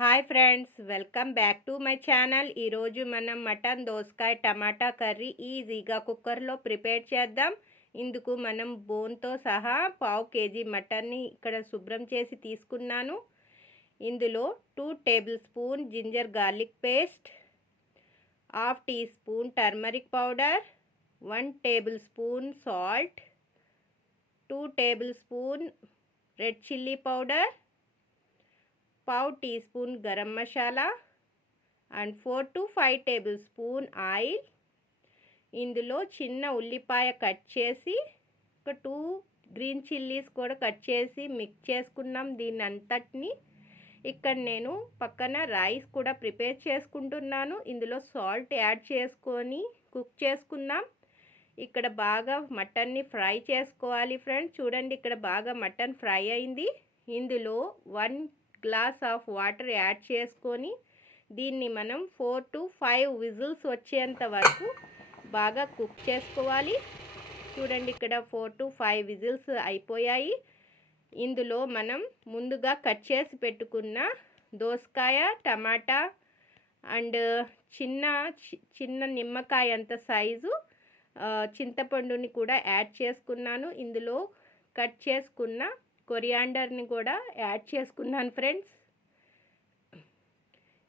Hi friends, welcome back to my channel. ఈరోజు మనం mutton దోసకాయ టమాటా కర్రీ ఈజీగా కుక్కర్లో ప్రిపేర్ చేద్దాం. ఇందుకు మనం బోన్తో సహా పావు కేజీ మటన్ని ఇక్కడ శుభ్రం చేసి తీసుకున్నాను. ఇందులో 2 tablespoon ginger garlic paste, half teaspoon turmeric powder, 1 tablespoon salt, 2 tablespoon red chilli powder, పావు teaspoon garam masala and 4 to 5 tablespoon oil. ఇందులో చిన్న ఉల్లిపాయ కట్ చేసి ఒక 2 గ్రీన్ చిల్లీస్ కూడా కట్ చేసి మిక్స్ చేసుకున్నాం. దీన్ని అంతటిని ఇక్కడ నేను పక్కన రైస్ కూడా ప్రిపేర్ చేసుకుంటున్నాను. ఇందులో సాల్ట్ యాడ్ చేసుకొని కుక్ చేసుకుందాం. ఇక్కడ బాగా మటన్ని ఫ్రై చేసుకోవాలి ఫ్రెండ్స్. చూడండి, ఇక్కడ బాగా మటన్ ఫ్రై అయింది. ఇందులో 1 గ్లాస్ ఆఫ్ వాటర్ యాడ్ చేసుకొని దీన్ని మనం 4 to 5 విజిల్స్ వచ్చేంత వరకు బాగా కుక్ చేసుకోవాలి. చూడండి, ఇక్కడ 4 to 5 విజిల్స్ అయిపోయాయి. ఇందులో మనం ముందుగా కట్ చేసి పెట్టుకున్న దోసకాయ, టమాటా అండ్ చిన్న నిమ్మకాయ అంత సైజు చింతపండుని కూడా యాడ్ చేసుకున్నాను. ఇందులో కట్ చేసుకున్న కొరియాండర్ని కూడా యాడ్ చేసుకున్నాను ఫ్రెండ్స్.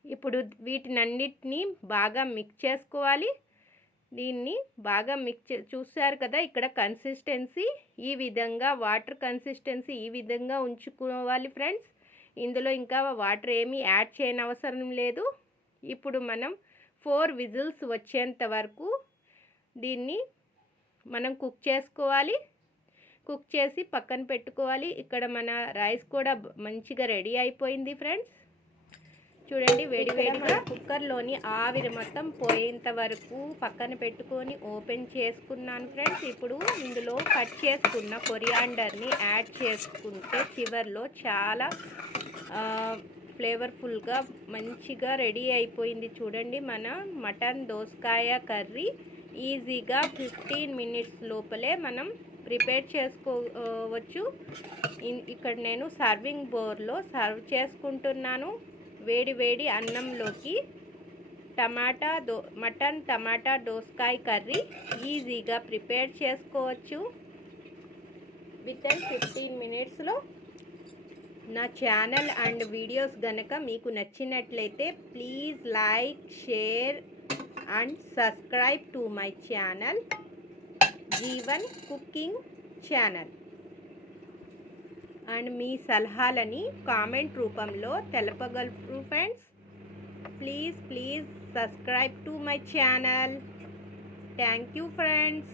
ఇప్పుడు వీటినన్నిటినీ బాగా మిక్స్ చేసుకోవాలి. దీన్ని బాగా చూసారు కదా, ఇక్కడ కన్సిస్టెన్సీ ఈ విధంగా, వాటర్ కన్సిస్టెన్సీ ఈ విధంగా ఉంచుకోవాలి ఫ్రెండ్స్. ఇందులో ఇంకా వాటర్ ఏమీ యాడ్ చేయనవసరం లేదు. ఇప్పుడు మనం 4 విజిల్స్ వచ్చేంత వరకు దీన్ని మనం కుక్ చేసుకోవాలి. కుక్ చేసి పక్కన పెట్టుకోవాలి. ఇక్కడ మన రైస్ కూడా మంచిగా రెడీ అయిపోయింది ఫ్రెండ్స్. చూడండి, వేడివేడిగా కుక్కర్లోని ఆవిరి మొత్తం పోయేంత వరకు పక్కన పెట్టుకొని ఓపెన్ చేసుకున్నాను ఫ్రెండ్స్. ఇప్పుడు ఇందులో కట్ చేసుకున్న కొరియాండర్ని యాడ్ చేసుకుంటే చివర్లో చాలా ఫ్లేవర్ఫుల్గా మంచిగా రెడీ అయిపోయింది. చూడండి, మన మటన్ దోసకాయ కర్రీ ఈజీగా 15 మినిట్స్ లోపలే మనం ప్రిపేర్ చేసుకోవచ్చు. ఇక్కడ నేను సర్వింగ్ బౌల్లో సర్వ్ చేసుకుంటున్నాను. వేడి అన్నంలోకి మటన్ టమాటా దోసకాయ కర్రీ ఈజీగా ప్రిపేర్ చేసుకోవచ్చు వితిన్ 15 మినిట్స్లో. నా ఛానల్ అండ్ వీడియోస్ గనక మీకు నచ్చినట్లయితే please like, share and subscribe to my channel Jeevan cooking channel. And మీ సలహాలని కామెంట్ రూపంలో తెలపగలరు friends. Please subscribe to my channel. Thank you friends.